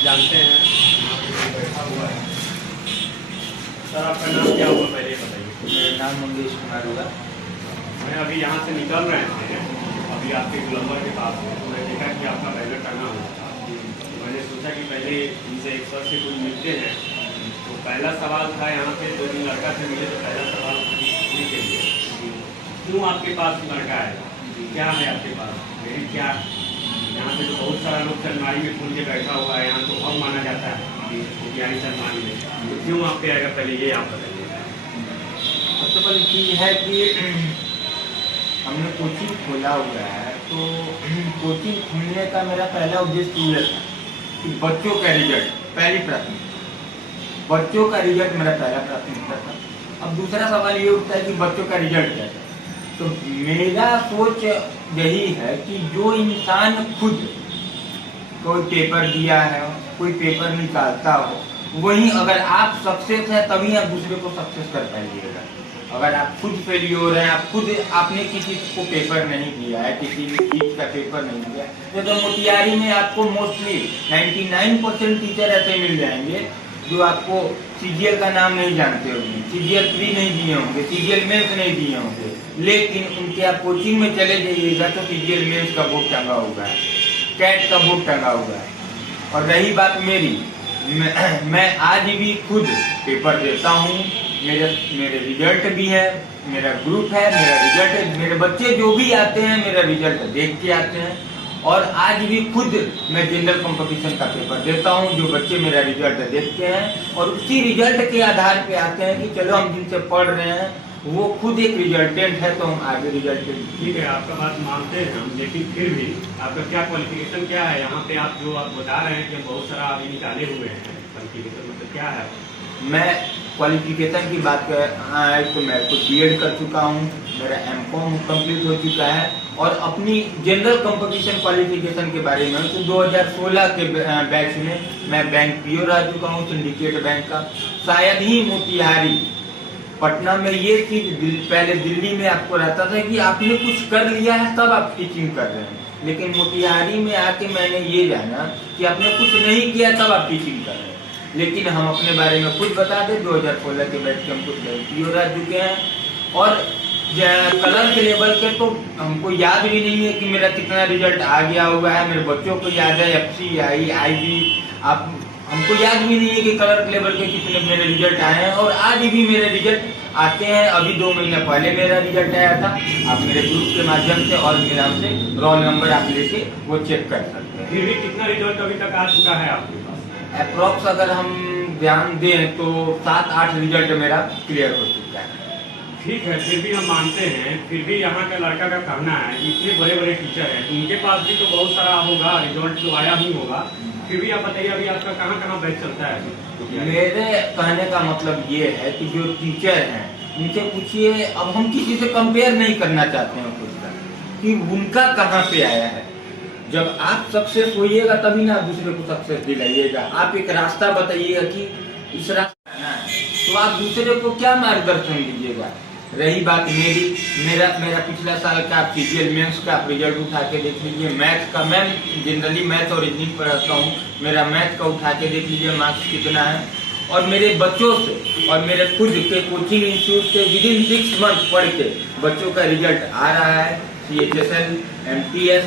सब जानते हैं। यहाँ पे बैठा हुआ है। सर आपका नाम क्या हुआ पहले बताइए। मेरा नाम मंगेश कुमार हुआ। मैं अभी यहाँ से निकल रहे थे, अभी आपके गोलंबर के पास में, तो मैं देखा कि आपका बैनर टंगा हुआ था। तो मैंने सोचा कि पहले इनसे एक सर से कुछ मिलते हैं। तो पहला सवाल था यहाँ पे, दो दिन लड़का से मिले तो पहला सवाल पूछने के लिए, क्यों आपके पास लड़का है, क्या है आपके पास, मेरी क्या। यहाँ पे तो बहुत सारा लोग चलमारी में खोल के बैठा हुआ है, यहाँ तो अब माना जाता है यानी चलमारी में, तो क्यों आप पे आएगा, पहले ये आप बताइए। सबसे पहली चीज़ है कि हमने कोचिंग खोला हुआ है, तो कोचिंग खोलने का मेरा पहला उद्देश्य ये था कि बच्चों का रिजल्ट पहली प्राथमिकता, बच्चों का रिजल्ट मेरा पहला प्राथमिकता था। अब दूसरा सवाल ये उठता है कि बच्चों का रिजल्ट क्या है। तो मेरा सोच यही है कि जो इंसान खुद कोई पेपर दिया है, कोई पेपर निकालता हो, वही अगर आप सक्सेस है तभी आप दूसरे को सक्सेस कर पाइएगा। अगर आप खुद फेलियर हैं, आप खुद आपने किसी को पेपर नहीं दिया है, किसी चीज का पेपर नहीं दिया, तो मोतिहारी में आपको मोस्टली 99% टीचर ऐसे मिल जाएंगे जो आपको सीजीएल का नाम नहीं जानते होंगे, सीजीएल 3 नहीं दिए होंगे, सीजीएल मेंस नहीं दिए होंगे, लेकिन उनके आप कोचिंग में चले जाइएगा तो सीजीएल मेंस का बोर्ड टंगा हुआ है, कैट का बोर्ड टंगा हुआ है। और रही बात मेरी, मैं आज भी खुद पेपर देता हूँ, मेरे रिजल्ट भी है, मेरा ग्रुप है, मेरा रिजल्ट है, मेरे बच्चे जो भी आते हैं मेरा रिजल्ट देख के आते हैं। और आज भी खुद मैं जनरल कंपटीशन का पेपर देता हूं, जो बच्चे मेरा रिजल्ट देखते हैं और उसी रिजल्ट के आधार पे आते हैं कि चलो हम जिनसे पढ़ रहे हैं वो खुद एक रिजल्टेंट है, तो हम आगे रिजल्ट। ठीक है, आपका बात मानते हैं हम, लेकिन फिर भी आपका क्या क्वालिफिकेशन क्या है यहाँ पे। आप जो आप बता रहे हैं कि बहुत सारा अभी निकाले हुए हैं, क्वालिफिकेशन मतलब क्या है। मैं क्वालिफिकेशन की बात कर तो मैं कुछ बीएड कर चुका हूँ, मेरा एमकॉम कंप्लीट हो चुका है। और अपनी जनरल कंपटीशन क्वालिफिकेशन के बारे में तो 2016 के बैच में मैं बैंक पीओ रह चुका हूँ, सिंडिकेट बैंक का। शायद ही मोतिहारी, पटना में ये चीज पहले दिल्ली में आपको रहता था कि आपने कुछ कर लिया है तब आप टीचिंग कर रहे हैं, लेकिन मोतिहारी में आके मैंने ये जाना कि आपने कुछ नहीं किया तब आप टीचिंग कर रहे हैं। लेकिन हम अपने बारे में खुद बता दें, 2016 के बैच के हम कुछ पीओ रह चुके हैं। और कलर के लेवल के तो हमको याद भी नहीं है कि मेरा कितना रिजल्ट आ गया हुआ है, मेरे बच्चों को याद है FCI IB, आप हमको याद भी नहीं है कि कलर के लेवल के कितने मेरे रिजल्ट आए हैं। और आज भी मेरे रिजल्ट आते हैं, अभी 2 महीने पहले मेरा रिजल्ट आया था, आप मेरे ग्रुप के माध्यम से और मेरे नाम से रोल नंबर आप लेके वो चेक कर सकते हैं। फिर भी कितना रिजल्ट अभी तक आ चुका है आपके पास? अप्रोक्स अगर हम ध्यान दें तो 7-8 रिजल्ट मेरा क्लियर हो चुका है। ठीक है, फिर भी हम मानते हैं, फिर भी यहाँ का लड़का का कहना है इतने बड़े बड़े टीचर हैं, उनके पास भी तो बहुत सारा होगा, रिजल्ट तो आया ही होगा। फिर भी आप बताइए अभी आपका कहाँ बैच चलता है। मेरे कहने का मतलब ये है कि जो टीचर हैं उनसे पूछिए, अब हम किसी से कंपेयर नहीं करना चाहते हैं खुद कि उनका कहाँ पे आया है। जब आप सक्सेस होइएगा तभी ना दूसरे को सक्सेस दिलाइएगा। आप एक रास्ता बताइएगा कि इस रास्ता है तो आप दूसरे को क्या मार्गदर्शन दीजिएगा। रही बात मेरा पिछला साल का सीजीएल मेंस का आप रिजल्ट उठा के देख लीजिए। मैथ का, मैं जनरली मैथ और रीजनिंग पढ़ाता हूँ, मेरा मैथ का उठा के देख लीजिए मार्क्स कितना है। और मेरे बच्चों से और मेरे खुद के कोचिंग इंस्टीट्यूट से विदिन 6 मंथ पढ़ के बच्चों का रिजल्ट आ रहा है। CHSL MTS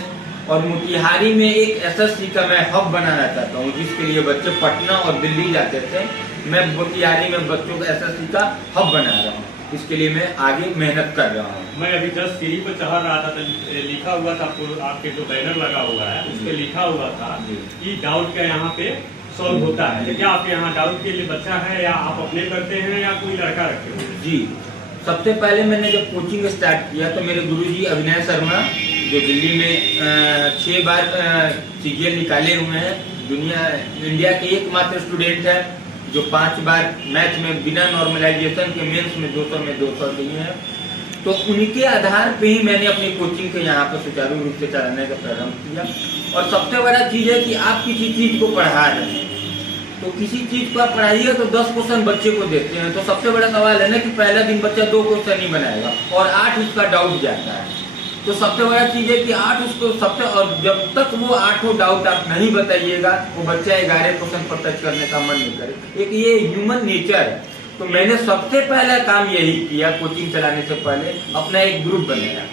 और मोतिहारी में एक SSC का मैं हब बनाना चाहता हूँ, जिसके लिए बच्चे पटना और दिल्ली जाते थे। मैं मोतिहारी में बच्चों का SSC का हब बना रहा हूँ, इसके लिए मैं आगे मेहनत कर रहा हूँ। मैं अभी जस्ट सीढ़ी पर चढ़ रहा था तो लिखा हुआ था, आपके जो बैनर लगा हुआ है उस पर लिखा हुआ था कि डाउट का यहाँ पे सॉल्व होता है। क्या आपके यहाँ डाउट के लिए बच्चा है या आप अपने करते हैं या कोई लड़का रखे हुए? जी, सबसे पहले मैंने जब कोचिंग स्टार्ट किया तो मेरे गुरुजी अभिनय शर्मा, जो दिल्ली में 6 बार CGL निकाले हुए हैं, इंडिया के एकमात्र स्टूडेंट है जो 5 बार मैथ में बिना नॉर्मलाइजेशन के मेंस में 200 में 200 लिए हैं। तो उनके आधार पे ही मैंने अपनी कोचिंग को यहाँ पर सुचारू रूप से चलाने का प्रारंभ किया। और सबसे बड़ा चीज है कि आप किसी चीज को पढ़ा रहे हैं तो किसी चीज को आप पढ़ाइए तो 10 क्वेश्चन बच्चे को देते हैं, तो सबसे बड़ा सवाल है ना कि पहला दिन बच्चा 2 क्वेश्चन ही बनाएगा और 8 उसका डाउट जाता है। तो सबसे बड़ा चीज है कि 8 उसको सबसे, और जब तक वो 8 डाउट आप नहीं बताइएगा वो बच्चा 11 क्वेश्चन पर टच करने का मन नहीं करे। एक ये ह्यूमन नेचर है। तो मैंने सबसे पहला काम यही किया, कोचिंग चलाने से पहले अपना एक ग्रुप बनाया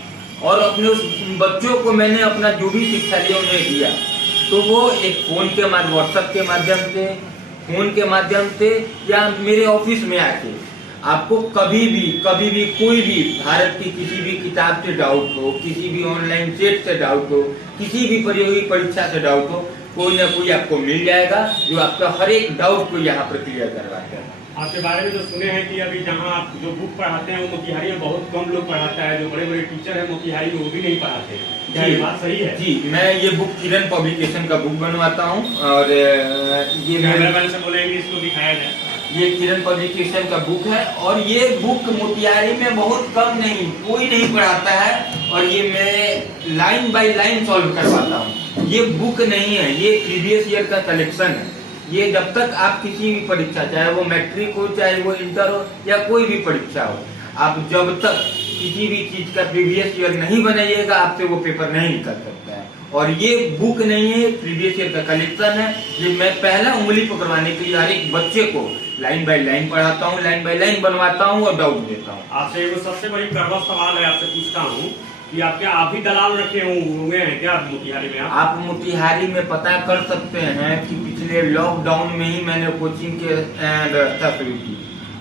और अपने उस बच्चों को मैंने अपना जो भी शिक्षा लिया उन्हें दिया। तो वो एक फोन के माध्यम, व्हाट्सएप के माध्यम से, फोन के माध्यम से या मेरे ऑफिस में आके आपको कभी भी कोई भी भारत की किसी भी किताब से डाउट हो, किसी भी ऑनलाइन सेट से डाउट हो, किसी भी प्रतियोगी परीक्षा से डाउट हो, कोई ना कोई आपको मिल जाएगा जो आपका हर एक डाउट को यहाँ पर क्लियर करवाता है। आपके बारे में जो सुने हैं कि अभी जहाँ आप जो बुक पढ़ाते हैं वो मोतिहारी में बहुत कम लोग पढ़ाता है, जो बड़े बड़े टीचर हैं मोतिहारी में वो भी नहीं पढ़ाते हैं, क्या ये बात सही है? जी, मैं ये बुक किरण पब्लिकेशन का बुक बनवाता हूँ और ये कैमरामैन से बोलेंगे इसको दिखाया जाए। ये किरण पब्लिकेशन का बुक है और ये बुक मोतिहारी में बहुत कम नहीं, कोई नहीं पढ़ाता है और ये मैं लाइन बाय लाइन सॉल्व करवाता हूँ। ये बुक नहीं है, ये प्रीवियस ईयर का कलेक्शन है। ये जब तक आप किसी भी परीक्षा, चाहे वो मैट्रिक हो, चाहे वो इंटर हो या कोई भी परीक्षा हो, आप जब तक किसी भी चीज का प्रीवियस ईयर नहीं बनाइएगा आपसे वो पेपर नहीं निकल सकता है। और ये बुक नहीं है, प्रीवियस ईयर का कलेक्शन है। ये मैं पहला उंगली पकड़वाने के लिए हर एक बच्चे को लाइन बाय लाइन पढ़ाता हूँ, लाइन बाय लाइन बनवाता हूँ और डाउट देता हूँ। आपसे वो सबसे बड़ी कड़वा सवाल है, आपसे पूछता हूँ कि आप क्या आप ही दलाल रखे हुए हैं क्या मोतिहारी में? आप मोतिहारी में पता कर सकते हैं कि पिछले लॉकडाउन में ही मैंने कोचिंग के व्यवस्था शुरू की।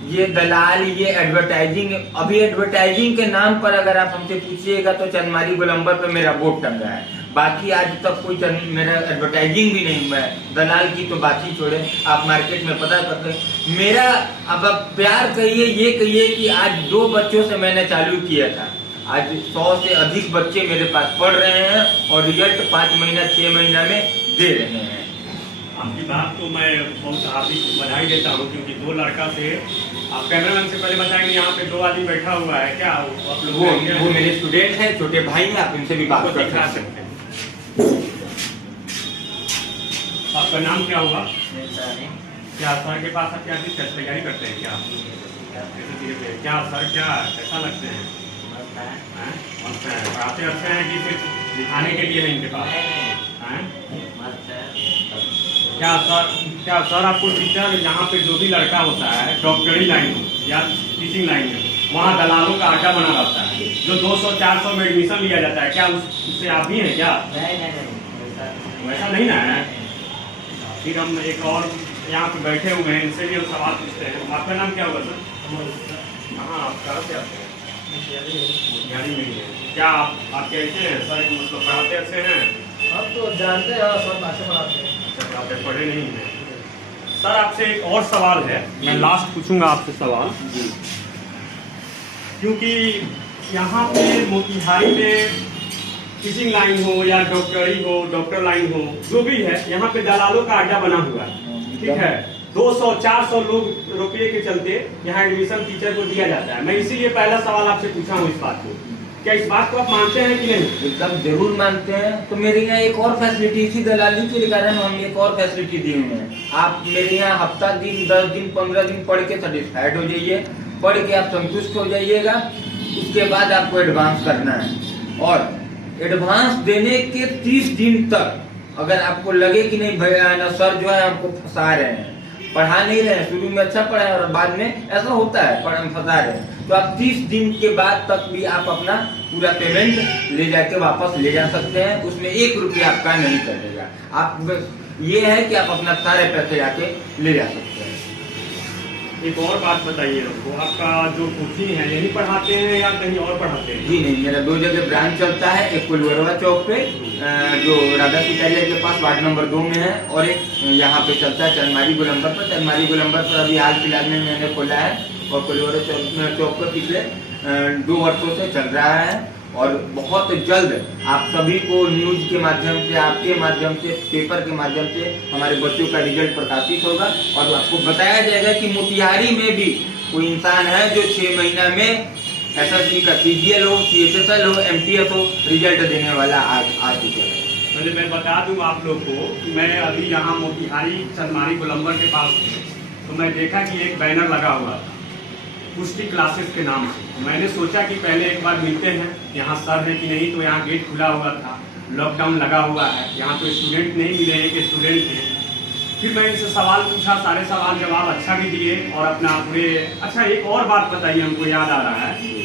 ये दलाल, ये एडवर्टाइजिंग, अभी एडवर्टाइजिंग के नाम पर अगर आप हमसे पूछिएगा तो चंदमारी गोलंबर पे मेरा बोर्ड टंगा है, बाकी आज तक कोई मेरा एडवर्टाइजिंग भी नहीं हुआ है। दलाल की तो बात ही छोड़े, आप मार्केट में पता करते हैं। मेरा अब आप प्यार कहिए, ये कहिए कि आज 2 बच्चों से मैंने चालू किया था, आज 100 से अधिक बच्चे मेरे पास पढ़ रहे हैं और रिजल्ट 5 महीना 6 महीना में दे रहे हैं। आपकी बात तो मैं बहुत हार्दिक बधाई देता हूँ, क्योंकि 2 लड़का से आप कैमरामैन से पहले बताएंगे यहाँ पे 2 आदमी बैठा हुआ है क्या? आप लोग वो मेरे स्टूडेंट है, छोटे भाई हैं, आप इनसे भी बात कर सकते हैं। आपका नाम क्या हुआ? क्या सर के पास आप क्या तैयारी करते हैं क्या? क्या सर क्या कैसा लगते हैं? मस्त है। पढ़ाते अच्छे हैं कि सिर्फ दिखाने के लिए है इनके पास? क्या सर आपको टीचर यहाँ पे जो भी लड़का होता है डॉक्टरी लाइन हो या टीचिंग लाइन में, वहाँ दलालों का आटा बना रहता है, जो 200-400 में एडमिशन लिया जाता है, क्या उससे आप भी हैं क्या? नहीं, वैसा नहीं ना है। फिर हम एक और यहाँ पे बैठे हुए हैं, इनसे भी हम सवाल पूछते हैं। आपका नाम क्या होगा सर? हाँ, आप कहाँ से आते हैं? मोतिहारी में ही है क्या? आप कैसे हैं सर? मतलब पढ़ाते अच्छे हैं? हम तो जानते हैं सर, अच्छे पढ़ाते हैं। अच्छा, पढ़े नहीं हैं सर। आपसे एक और सवाल है, मैं लास्ट पूछूंगा आपसे सवाल जी, क्योंकि यहाँ पे मोतिहारी में टीचिंग लाइन हो या डॉक्टरी हो, डॉक्टर लाइन हो, जो भी है, यहाँ पे दलालों का अड्डा बना हुआ है। ठीक है, 200-400 लोग रुपये के चलते यहाँ एडमिशन टीचर को दिया जाता है। मैं इसीलिए पहला सवाल आपसे पूछा हूँ इस बात को। क्या इस बात को आप मानते हैं कि नहीं? एकदम जरूर मानते हैं। तो मेरे यहाँ एक और फैसिलिटी, इसी दलाली के कारण हम एक और फैसिलिटी दिए हुए हैं। आप मेरे यहाँ हफ्ता दिन, 10 दिन, 15 दिन पढ़ के सेटिस्फाइड हो जाइए, पढ़ के आप संतुष्ट हो जाइएगा। उसके बाद आपको एडवांस करना है और एडवांस देने के 30 दिन तक अगर आपको लगे कि नहीं भैया ना सर जो है हमको फंसा रहे हैं, पढ़ा नहीं रहे हैं, शुरू में अच्छा पढ़ाए और बाद में ऐसा होता है फंसा रहे हैं, तो आप 30 दिन के बाद तक भी आप अपना पूरा पेमेंट ले जाके वापस ले जा सकते हैं। उसमें 1 रुपया आपका नहीं कटेगा। आप ये है कि आप अपना सारे पैसे आके ले जा सकते हैं। एक और बात बताइए हमको, आपका जो कोचिंग है यही पढ़ाते हैं या कहीं और पढ़ाते हैं? जी नहीं, मेरा 2 जगह ब्रांच चलता है। एक कुलवरवा चौक पे जो राधा सीतारिया के पास वार्ड नंबर 2 में है, और एक यहाँ पे चलता है चंदमारी गोलंबर पर। चंदमारी गोलंबर पर अभी हाल फिलहाल में मैंने खोला है और कुलवरवा चौक पर पिछले 2 वर्षों से चल रहा है। और बहुत जल्द आप सभी को न्यूज के माध्यम से, आपके माध्यम से, पेपर के माध्यम से हमारे बच्चों का रिजल्ट प्रकाशित होगा और आपको बताया जाएगा कि मोतिहारी में भी कोई इंसान है जो 6 महीना में एसएससी का CGL हो, CHSL हो, MTS हो, रिजल्ट देने वाला आ चुका है। पहले मैं बता दूं आप लोग को कि मैं अभी यहाँ मोतिहारी चंदमारी गोलंबर के पास हूँ, तो मैं देखा कि एक बैनर लगा हुआ था पुष्टि क्लासेस के नाम से। मैंने सोचा कि पहले एक बार मिलते हैं, यहाँ सर है कि नहीं, तो यहाँ गेट खुला हुआ था, लॉकडाउन लगा हुआ है, यहाँ तो स्टूडेंट नहीं मिले, एक स्टूडेंट थे। फिर मैं इनसे सवाल पूछा, सारे सवाल जवाब अच्छा भी दिए और अपना पूरे। अच्छा, एक और बात बताइए, हमको याद आ रहा है,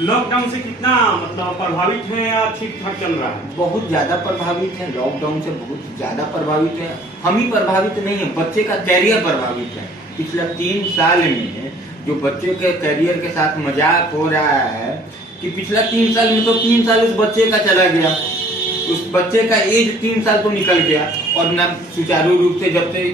लॉकडाउन से कितना मतलब प्रभावित है या ठीक ठाक चल रहा है? बहुत ज्यादा प्रभावित है, लॉकडाउन से बहुत ज्यादा प्रभावित है। हम ही प्रभावित नहीं है, बच्चे का कैरियर प्रभावित है। पिछले 3 साल में जो बच्चे के कैरियर के साथ मजाक हो रहा है कि पिछला 3 साल में तो 3 साल उस बच्चे का चला गया, उस बच्चे का एज 3 साल तो निकल गया, और न सुचारू रूप से जब से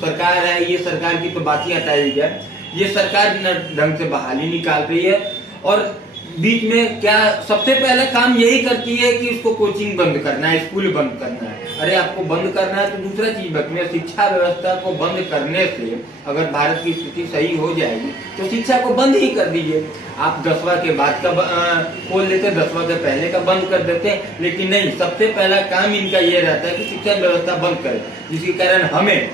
सरकार है, ये सरकार की तो बात ही हटाई जाए, ये सरकार न ढंग से बहाली निकाल रही है, और बीच में क्या सबसे पहले काम यही करती है कि उसको कोचिंग बंद करना है, स्कूल बंद करना है। अरे आपको बंद करना है तो दूसरा चीज बताइए, शिक्षा व्यवस्था को बंद करने से अगर भारत की स्थिति सही हो जाएगी तो शिक्षा को बंद ही कर दीजिए। आप 10वां के बाद का खोल देते, 10वां के पहले का बंद कर देते, लेकिन नहीं, सबसे पहला काम इनका ये रहता है कि शिक्षा व्यवस्था बंद करें, जिसके कारण हमें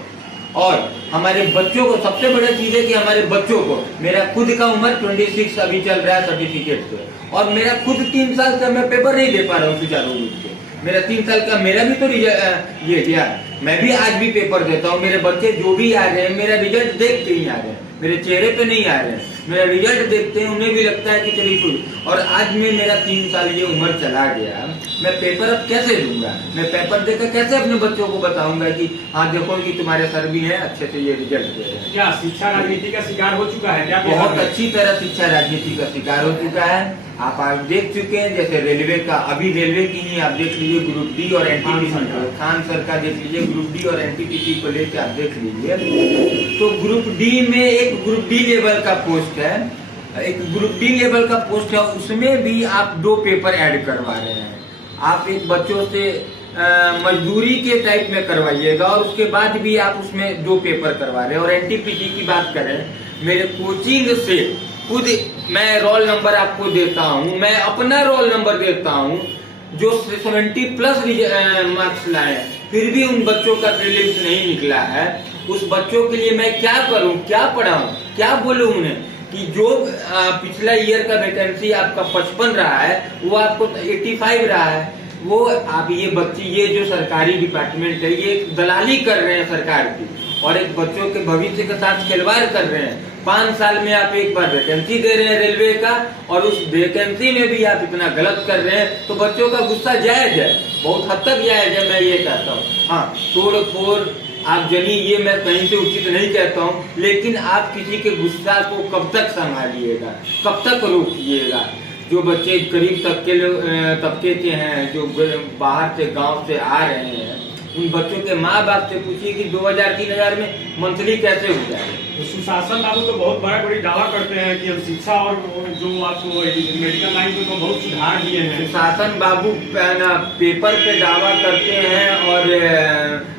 और हमारे बच्चों को, सबसे बड़ा चीज है कि हमारे बच्चों को, मेरा खुद का उम्र 26 अभी चल रहा है सर्टिफिकेट पे, और मेरा खुद 3 साल से मैं पेपर नहीं दे पा रहा हूँ सुचारू रूप से। मेरा 3 साल का मेरा भी तो ये दिया, मैं भी आज भी पेपर देता हूँ। मेरे बच्चे जो भी आ रहे हैं, मेरा रिजल्ट देख के ही आ रहे हैं, मेरे चेहरे पे नहीं आ रहे हैं, मेरा रिजल्ट देखते हैं, उन्हें भी लगता है कि चलिए कुछ। और आज में मेरा 3 साल ये उम्र चला गया, मैं पेपर अब कैसे दूंगा? मैं पेपर देकर कैसे अपने बच्चों को बताऊंगा कि हाँ देखो कि तुम्हारे सर भी हैं, अच्छे से ये रिजल्ट दे रहे हैं। क्या शिक्षा राजनीति का शिकार हो चुका है क्या? बहुत अच्छी तरह शिक्षा राजनीति का शिकार हो चुका है। आप आज देख चुके हैं, जैसे रेलवे का, अभी रेलवे की ही आप देख लीजिए, ग्रुप डी और एनटीपीसी, खान सर का देख लीजिए, ग्रुप डी और एनटीपीसी को लेकर आप देख लीजिए, तो ग्रुप डी में एक ग्रुप डी लेवल का पोस्ट है, एक ग्रुप डी लेवल का पोस्ट है, उसमें भी आप 2 पेपर ऐड करवा रहे हैं। आप एक बच्चों से मजदूरी के टाइप में करवाइएगा, और उसके बाद भी आप उसमें 2 पेपर करवा रहे हैं। और एनटीपीसी की बात करें, मेरे कोचिंग से खुद मैं रोल नंबर आपको देता हूं, मैं अपना रोल नंबर देता हूं, जो 70+ मार्क्स लाए, फिर भी उन बच्चों का प्रीलिम्स नहीं निकला है। उस बच्चों के लिए मैं क्या करूं, क्या पढ़ाऊं, क्या बोलूं उन्हें कि जो पिछला ईयर का वैकेंसी आपका 55 रहा है, वो आपको 85 रहा है। वो आप ये बच्चे, ये जो सरकारी डिपार्टमेंट है, ये दलाली कर रहे हैं सरकार की, और एक बच्चों के भविष्य के साथ खिलवाड़ कर रहे हैं। 5 साल में आप एक बार वैकेंसी दे रहे हैं रेलवे का, और उस वैकेंसी में भी आप इतना गलत कर रहे हैं, तो बच्चों का गुस्सा जायज है, बहुत हद तक जायज है, मैं ये कहता हूँ। हाँ, तोड़ फोड़ आप जनी, ये मैं कहीं से उचित नहीं कहता हूँ, लेकिन आप किसी के गुस्सा को कब तक संभालिएगा, कब तक रोकिएगा? जो बच्चे गरीब तबके के हैं, जो बाहर से गांव से आ रहे हैं, उन बच्चों के माँ बाप से पूछिए कि 2000-3000 में मंथली कैसे हो जाए। तो सुशासन बाबू तो बहुत बड़ी दावा करते हैं कि हम शिक्षा और जो आपको मेडिकल लाइन में तो बहुत सुधार दिए हैं। सुशासन बाबू पेपर पे दावा करते हैं, और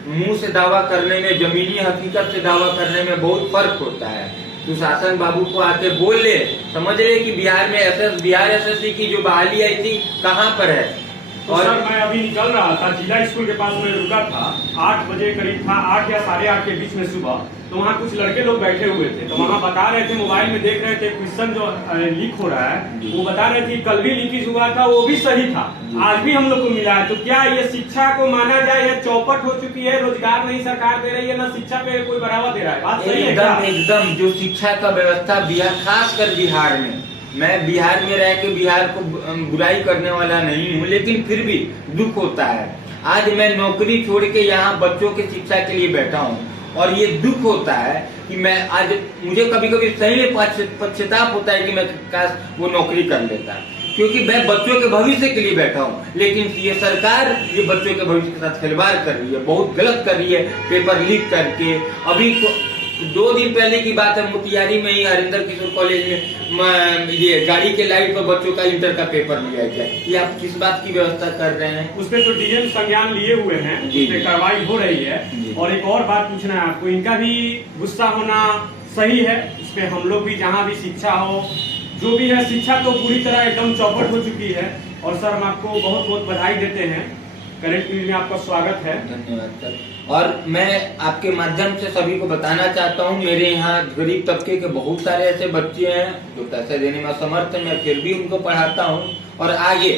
मुंह से दावा करने में, जमीनी हकीकत से दावा करने में बहुत फर्क होता है। सुशासन बाबू को आके बोल ले, समझ ले कि बिहार में बिहार एसएससी की जो बहाली आई थी कहाँ पर है। तो और सर, मैं अभी निकल रहा था, जिला स्कूल के पास में रुका था, 8 बजे करीब था, 8 या 8:30 के बीच में सुबह, तो वहाँ कुछ लड़के लोग बैठे हुए थे, तो वहाँ बता रहे थे, मोबाइल में देख रहे थे क्वेश्चन जो लीक हो रहा है, वो बता रहे थे कल भी लीकेज हुआ था, वो भी सही था, आज भी हम लोग को मिला है। तो क्या ये शिक्षा को माना जाए, या चौपट हो चुकी है, रोजगार नहीं सरकार दे रही है, ना शिक्षा पे कोई बढ़ावा दे रहा है? बात सही है क्या? एकदम जो शिक्षा का व्यवस्था बिहार, खासकर बिहार में, मैं बिहार में रह के बिहार को बुराई करने वाला नहीं हूँ, लेकिन फिर भी दुख होता है। आज मैं नौकरी छोड़ के यहाँ बच्चों की शिक्षा के लिए बैठा हूँ, और ये दुख होता है कि मैं आज, मुझे कभी कभी सही में पश्चाताप होता है कि मैं काश वो नौकरी कर लेता, क्योंकि मैं बच्चों के भविष्य के लिए बैठा हूँ। लेकिन ये सरकार ये बच्चों के भविष्य के साथ खिलवाड़ कर रही है, बहुत गलत कर रही है, पेपर लीक करके। अभी 2 दिन पहले की बात है, मोतिहारी में ही हरिंदर किशोर कॉलेज में ये गाड़ी के लाइट पर बच्चों का इंटर का पेपर लिया गया। ये आप किस बात की व्यवस्था कर रहे हैं? उस पर तो डीएम संज्ञान लिए हुए हैं, उस पर कार्रवाई हो रही है। और एक और बात पूछना है आपको, इनका भी गुस्सा होना सही है, इस पे हम लोग भी, जहाँ भी शिक्षा हो, जो भी है, शिक्षा तो पूरी तरह एकदम चौपट हो चुकी है। और सर, हम आपको बहुत बहुत बधाई देते हैं, करंट न्यूज में आपका स्वागत है। धन्यवाद सर। और मैं आपके माध्यम से सभी को बताना चाहता हूँ, मेरे यहाँ गरीब तबके के बहुत सारे ऐसे बच्चे हैं जो पैसे देने में असमर्थ हैं, मैं फिर भी उनको पढ़ाता हूँ। और आगे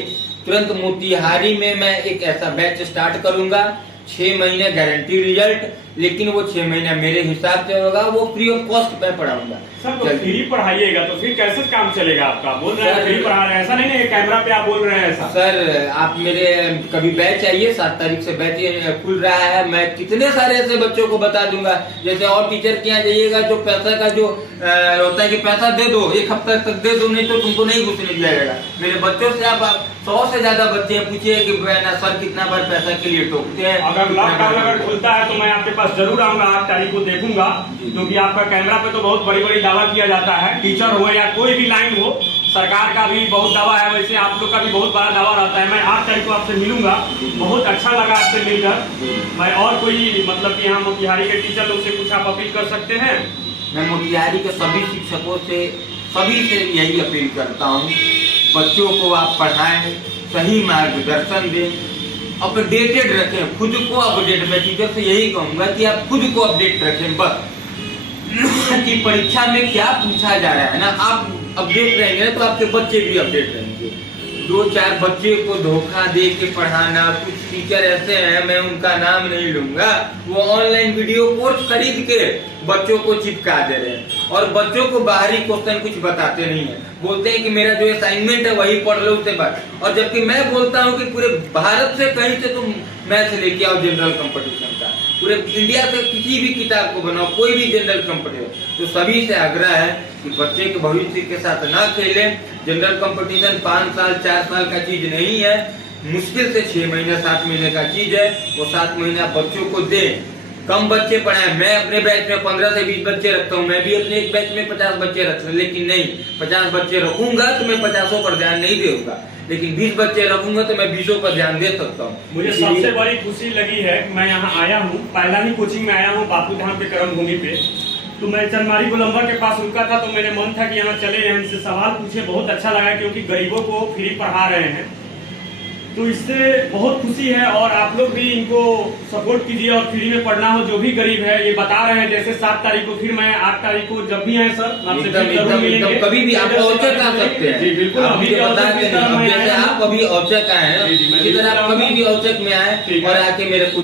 तुरंत मोतिहारी में मैं एक ऐसा बैच स्टार्ट करूंगा, 6 महीने गारंटी रिजल्ट, लेकिन वो 6 महीने मेरे हिसाब से होगा, वो फ्री ऑफ कॉस्ट मैं पढ़ाऊंगा। सर तो फ्री पढ़ाइएगा तो फिर कैसे काम चलेगा आपका? बोल रहे हैं फ्री पढ़ा रहे हैं, ऐसा नहीं कैमरा पे आप बोल रहे हैं ऐसा। सर आप मेरे कभी बैच आइए, 7 तारीख से बैच खुल रहा है, मैं कितने सारे ऐसे बच्चों को बता दूंगा। जैसे और टीचर के यहाँ जाइएगा जो पैसा का जो होता है कि पैसा दे दो, 1 हफ्ते तक दे दो, नहीं तो तुमको नहीं घुसने दिया जाएगा। मेरे बच्चों से आप 100 से ज्यादा बच्चे पूछिए कि सर कितना बार पैसा के लिए टोकते हैं। अगर लॉकडाउन अगर खुलता है तो मैं आपके पास जरूर आऊंगा, 8 तारीख को देखूंगा, क्योंकि आपका कैमरा पे तो बहुत बड़ी बड़ी दावा किया जाता है, टीचर हो या कोई भी लाइन हो, सरकार का भी बहुत दावा है, वैसे आप लोग का भी बहुत बड़ा दावा रहता है। मैं 8 तारीख को आपसे मिलूंगा, बहुत अच्छा लगा आपसे मिलकर। मैं और कोई मतलब कि यहाँ मोतिहारी के टीचर लोग से कुछ आप अपील कर सकते हैं? मैं मोतिहारी के सभी शिक्षकों से, सभी से यही अपील करता हूँ, बच्चों को आप पढ़ाएं, सही मार्गदर्शन दें, अपडेटेड रखें, खुद को अपडेट। मैं टीचर से यही कहूंगा कि आप खुद को अपडेट रखें बस, कि परीक्षा में क्या पूछा जा रहा है ना, आप अपडेट रहेंगे तो आपके बच्चे भी अपडेट रहेंगे। 2-4 बच्चे को धोखा दे के पढ़ाना, कुछ टीचर ऐसे हैं, मैं उनका नाम नहीं लूंगा, वो ऑनलाइन वीडियो कोर्स खरीद के बच्चों को चिपका दे रहे हैं और बच्चों को बाहरी क्वेश्चन कुछ बताते नहीं है, बोलते हैं कि मेरा जो असाइनमेंट है वही पढ़ लो उससे बात। और जबकि मैं बोलता हूँ कि पूरे भारत से कहीं से तुम मैथ लेके आओ, जनरल कंपटीशन का, पूरे इंडिया से किसी भी किताब को बनाओ, कोई भी जनरल कंपटीशन। तो सभी से आग्रह है कि बच्चे के भविष्य के साथ ना खेलें। जनरल कंपटीशन 5 साल 4 साल का चीज नहीं है, मुश्किल से 6 महीने 7 महीने का चीज है, वो 7 महीना बच्चों को दें। कम बच्चे पढ़ाएं, मैं अपने बैच में 15 से 20 बच्चे रखता हूँ, मैं भी अपने एक बैच में 50 बच्चे रखता हूँ, लेकिन नहीं 50 बच्चे रखूंगा तो मैं 50 पर ध्यान नहीं दूंगा, लेकिन 20 बच्चे रखूंगा तो मैं 20 पर ध्यान दे सकता हूँ। मुझे सबसे बड़ी खुशी लगी है कि मैं यहाँ आया हूँ, पहला ही कोचिंग में आया हूँ बापू धाम के कर्म भूमि पे, तो मैं चंदमारी गोलंबर के पास रुका था, तो मेरे मन था कि यहाँ चले जाएं, इनसे सवाल पूछे, बहुत अच्छा लगा क्योंकि गरीबों को फ्री पढ़ा रहे हैं, तो इससे बहुत खुशी है। और आप लोग भी इनको सपोर्ट कीजिए और फ्री में पढ़ना हो, जो भी गरीब है, ये बता रहे हैं। जैसे 7 तारीख को फिर मैं 8 तारीख को जब भी आए सर आपसे जरूर मिलेंगे, कभी भी आप औचक आ सकते हैं। जी बिल्कुल, आप अभी औचक आए हैं, इसी तरह आप कभी भी औचक में आए और आके मेरे